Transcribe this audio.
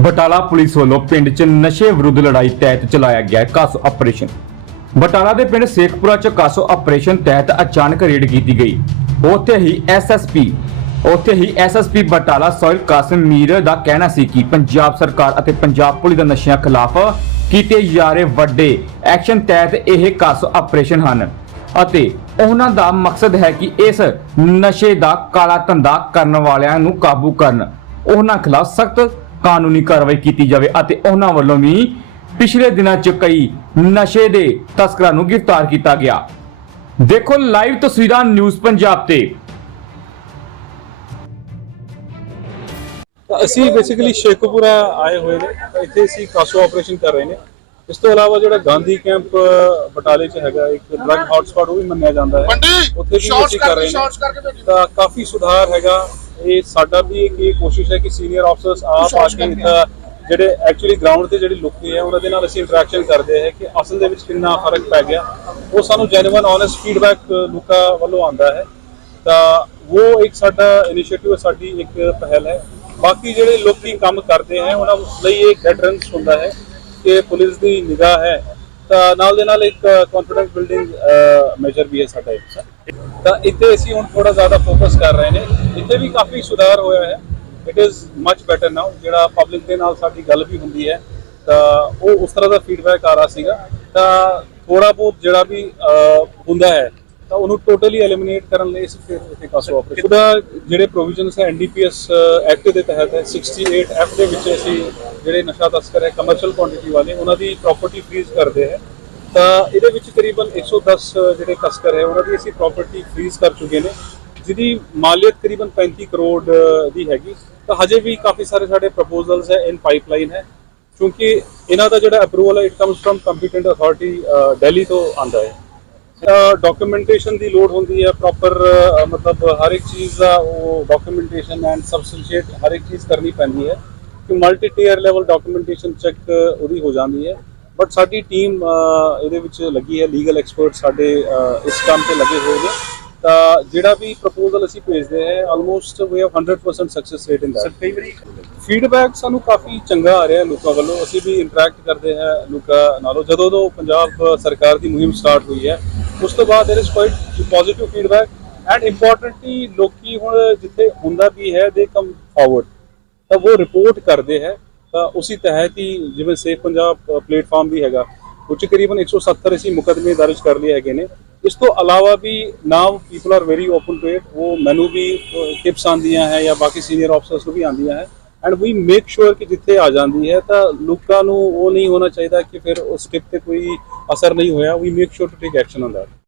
Batala police ਵੱਲੋਂ ਪਿੰਡ 'ਚ ਨਸ਼ੇ ਵਿਰੁੱਧ ਲੜਾਈ ਤਹਿਤ ਚਲਾਇਆ ਗਿਆ ਕਾਸੋ ਆਪਰੇਸ਼ਨ। ਬਟਾਲਾ ਦੇ ਪਿੰਡ ਸੇਖਪੁਰਾ 'ਚ ਕਾਸੋ ਆਪਰੇਸ਼ਨ ਤਹਿਤ ਅਚਾਨਕ ਰੇਡ ਕੀਤੀ ਗਈ। ਉੱਥੇ ਹੀ ਐਸਐਸਪੀ ਉੱਥੇ ਹੀ ਐਸਐਸਪੀ ਬਟਾਲਾ ਸੋਇਲ ਕਾਸਿਮ ਮੀਰ ਦਾ ਕਹਿਣਾ ਸੀ ਕਿ ਪੰਜਾਬ ਸਰਕਾਰ ਅਤੇ ਪੰਜਾਬ ਪੁਲਿਸ ਦਾ ਨਸ਼ਿਆਂ ਖਿਲਾਫ ਕੀਤੇ ਜਾ ਰਹੇ ਵੱਡੇ ਐਕਸ਼ਨ ਤਹਿਤ ਇਹ ਕਾਸੋ ਆਪਰੇਸ਼ਨ ਹਨ ਅਤੇ ਉਹਨਾਂ ਦਾ ਮਕਸਦ ਹੈ ਕਿ ਇਸ ਨਸ਼ੇ ਦਾ ਕਾਲਾ ਧੰਦਾ ਕਰਨ ਵਾਲਿਆਂ ਨੂੰ ਕਾਬੂ ਕਰਨ। ਉਹਨਾਂ ਖਿਲਾਫ ਸਖਤ ਕਾਨੂੰਨੀ ਕਾਰਵਾਈ ਕੀਤੀ ਜਾਵੇ ਅਤੇ ਉਹਨਾਂ ਵੱਲੋਂ ਵੀ ਪਿਛਲੇ ਦਿਨਾਂ 'ਚ ਕਈ ਨਸ਼ੇ ਦੇ ਤਸਕਰਾਂ ਨੂੰ ਗ੍ਰਿਫਤਾਰ ਕੀਤਾ ਗਿਆ। ਦੇਖੋ ਲਾਈਵ ਤਸਵੀਰਾਂ ਨਿਊਜ਼ ਪੰਜਾਬ ਤੇ। ਅਸੀਂ ਬੇਸਿਕਲੀ ਸ਼ੇਖੂਪੁਰਾ ਆਏ ਹੋਏ ਨੇ ਇੱਥੇ ਅਸੀਂ ਕਾਸੋ ਆਪਰੇਸ਼ਨ ਕਰ ਰਹੇ ਨੇ। ਇਸ ਤੋਂ ਇਲਾਵਾ ਜਿਹੜਾ ਗਾਂਧੀ ਕੈਂਪ ਬਟਾਲੇ 'ਚ ਹੈਗਾ ਇੱਕ ਡਰੱਗ ਹੌਟਸਪੌਟ ਉਹ ਵੀ ਮੰਨਿਆ ਜਾਂਦਾ ਹੈ। ਉੱਥੇ ਵੀ ਅਸੀਂ ਕਰ ਰਹੇ ਨੇ। ਤਾਂ ਕਾਫੀ ਸੁਧਾਰ ਹੈਗਾ। ਇਹ ਸਾਡਾ ਵੀ ਇੱਕ ਇਹ ਕੋਸ਼ਿਸ਼ ਹੈ ਕਿ ਸੀਨੀਅਰ ਆਫਸਰਸ ਆਪ ਆ ਕੇ ਇੱਥੇ ਜਿਹੜੇ ਐਕਚੁਅਲੀ ਗਰਾਊਂਡ ਤੇ ਜਿਹੜੇ ਲੋਕੀ ਹੈ ਉਹਨਾਂ ਦੇ ਨਾਲ ਅਸੀਂ ਇੰਟਰੈਕਸ਼ਨ ਕਰਦੇ ਹੈ ਕਿ ਅਸਲ ਦੇ ਵਿੱਚ ਕਿੰਨਾ ਫ਼ਰਕ ਪੈ ਗਿਆ। ਉਹ ਸਾਨੂੰ ਜੈਨੂਇਨ ਓਨੈਸਟ ਫੀਡਬੈਕ ਲੋਕਾਂ ਵੱਲੋਂ ਆਉਂਦਾ ਹੈ। ਤਾਂ ਉਹ ਇੱਕ ਸਾਡਾ ਇਨੀਸ਼ੀਏਟਿਵ ਸਾਡੀ ਇੱਕ ਪਹਿਲ ਹੈ। ਬਾਕੀ ਜਿਹੜੇ ਲੋਕੀ ਕੰਮ ਕਰਦੇ ਹੈ ਉਹਨਾਂ ਲਈ ਇਹ ਗਾਈਡੈਂਸ ਹੁੰਦਾ ਹੈ ਕਿ ਪੁਲਿਸ ਦੀ ਨਿਗਾਹ ਹੈ। ਤਾਂ ਨਾਲ ਦੇ ਨਾਲ ਇੱਕ ਕੌਨਫੀਡੈਂਸ ਬਿਲਡਿੰਗ ਮੈਜਰ ਵੀ ਹੈ ਸਾਡਾ ਇੱਕ। ਤਾਂ ਇੱਥੇ ਅਸੀਂ ਹੁਣ ਥੋੜਾ ਜ਼ਿਆਦਾ ਫੋਕਸ ਕਰ ਰਹੇ ਨੇ। ਇੱਥੇ ਵੀ ਕਾਫੀ ਸੁਧਾਰ ਹੋਇਆ ਹੈ। It is much better now ਜਿਹੜਾ ਪਬਲਿਕ ਦੇ ਨਾਲ ਸਾਡੀ ਗੱਲ ਵੀ ਹੁੰਦੀ ਹੈ, ਤਾਂ ਉਹ ਉਸ ਤਰ੍ਹਾਂ ਦਾ ਫੀਡਬੈਕ ਆ ਰਿਹਾ ਸੀਗਾ। ਤਾਂ ਥੋੜਾ ਬਹੁਤ ਜਿਹੜਾ ਵੀ ਹੁੰਦਾ ਹੈ, ਤਾਂ ਉਹਨੂੰ ਟੋਟਲੀ ਐਲੀਮੀਨੇਟ ਕਰਨ ਲਈ ਅਸੀਂ ਫਿਰ ਇੱਥੇ ਕਾਸੋ ਆਪਰੇਸ਼ਨ ਉਹਦਾ ਜਿਹੜੇ ਪ੍ਰੋਵੀਜ਼ਨਸ ਹੈ ਐਨਡੀਪੀਐਸ ਐਕਟ ਦੇ ਤਹਿਤ ਹੈ 68 ਐਫ ਦੇ ਵਿੱਚ ਅਸੀਂ ਜਿਹੜੇ ਨਸ਼ਾ ਤਸਕਰ ਹੈ ਕਮਰਸ਼ੀਅਲ ਕੁਆਂਟੀਟੀ ਵਾਲੇ, ਉਹਨਾਂ ਦੀ ਪ੍ਰਾਪਰਟੀ ਫ੍ਰੀਜ਼ ਕਰਦੇ ਹੈ। ਤਾਂ ਇਹਦੇ ਵਿੱਚ ਕਰੀਬਨ 110 ਜਿਹੜੇ ਕਸਕਰ ਹੈ, ਉਹਨਾਂ ਦੀ ਅਸੀਂ ਪ੍ਰਾਪਰਟੀ ਫ੍ਰੀਜ਼ ਕਰ ਚੁੱਕੇ ਨੇ, ਜਿਹਦੀ ਮਾਲੀਅਤ ਕਰੀਬਨ 35 ਕਰੋੜ ਦੀ ਹੈਗੀ। ਤਾਂ ਹਜੇ ਵੀ ਕਾਫੀ ਸਾਰੇ ਸਾਡੇ ਪ੍ਰਪੋਜ਼ਲਸ ਹੈ ਇਨ ਪਾਈਪਲਾਈਨ ਹੈ, ਕਿਉਂਕਿ ਇਹਨਾਂ ਦਾ ਜਿਹੜਾ ਅਪਰੂਵਲ ਹੈ it comes from competent authority Delhi ਤੋਂ ਆਂਦਾ ਹੈ। ਡਾਕੂਮੈਂਟੇਸ਼ਨ ਦੀ ਲੋੜ ਹੁੰਦੀ ਹੈ ਪ੍ਰੋਪਰ ਮਤਲਬ ਹਰ ਇੱਕ ਚੀਜ਼ ਦਾ ਉਹ ਡਾਕੂਮੈਂਟੇਸ਼ਨ ਐਂਡ ਸਬਸਟੈਂਸ਼ੀਏਟ ਹਰ ਇੱਕ ਚੀਜ਼ ਕਰਨੀ ਪੈਂਦੀ ਹੈ, ਕਿ multi tier level documentation check ਉਹਦੀ ਹੋ ਜਾਂਦੀ ਹੈ। ਬਟ ਸਾਡੀ ਟੀਮ ਇਹਦੇ ਵਿੱਚ ਲੱਗੀ ਹੈ ਲੀਗਲ ਐਕਸਪਰਟ ਸਾਡੇ ਇਸ ਕੰਮ ਤੇ ਲੱਗੇ ਹੋਏ ਨੇ। ਤਾਂ ਜਿਹੜਾ ਵੀ ਪ੍ਰਪੋਜ਼ਲ ਅਸੀਂ ਭੇਜਦੇ ਹਾਂ almost we have 100% success rate in that ਕਈ ਵਾਰੀ ਫੀਡਬੈਕ ਸਾਨੂੰ ਕਾਫੀ ਚੰਗਾ ਆ ਰਿਹਾ ਲੋਕਾਂ ਵੱਲੋਂ। ਅਸੀਂ ਵੀ ਇੰਟਰੈਕਟ ਕਰਦੇ ਹਾਂ ਲੋਕਾਂ ਨਾਲੋਂ। ਜਦੋਂ ਤੋਂ ਪੰਜਾਬ ਸਰਕਾਰ ਦੀ ਮੁਹਿੰਮ ਸਟਾਰਟ ਹੋਈ ਹੈ ਉਸ ਤੋਂ ਬਾਅਦ there is quite positive feedback and importantly ਲੋਕੀ ਹੁਣ ਜਿੱਥੇ ਹੁੰਦਾ ਵੀ ਹੈ ਦੇ ਕਮ ਫਾਰਵਰਡ ਤਾਂ ਉਹ ਰਿਪੋਰਟ ਕਰਦੇ ਹੈ। ਤਾਂ ਉਸੇ ਤਹਿਤ ਹੀ ਜਿਵੇਂ ਸੇਫ ਪੰਜਾਬ ਪਲੇਟਫਾਰਮ ਵੀ ਹੈਗਾ ਉਹ 'ਚ ਕਰੀਬਨ 170 ਅਸੀਂ ਮੁਕਦਮੇ ਦਰਜ ਕਰ ਲਏ ਹੈਗੇ ਨੇ। ਇਸ ਤੋਂ ਇਲਾਵਾ ਵੀ now people are very open to it ਉਹ ਮੈਨੂੰ ਵੀ ਟਿਪਸ ਆਉਂਦੀਆਂ ਹੈ ਜਾਂ ਬਾਕੀ ਸੀਨੀਅਰ ਆਫਸਰਸ ਨੂੰ ਵੀ ਆਉਂਦੀਆਂ ਹੈ। ਐਂਡ ਵੀ ਮੇਕ ਸ਼ੋਰ ਕਿ ਜਿੱਥੇ ਆ ਜਾਂਦੀ ਹੈ ਤਾਂ ਲੋਕਾਂ ਨੂੰ ਉਹ ਨਹੀਂ ਹੋਣਾ ਚਾਹੀਦਾ ਕਿ ਫਿਰ ਉਸ ਟਿਪ ਤੇ ਕੋਈ ਅਸਰ ਨਹੀਂ ਹੋਇਆ। We make sure to take action on that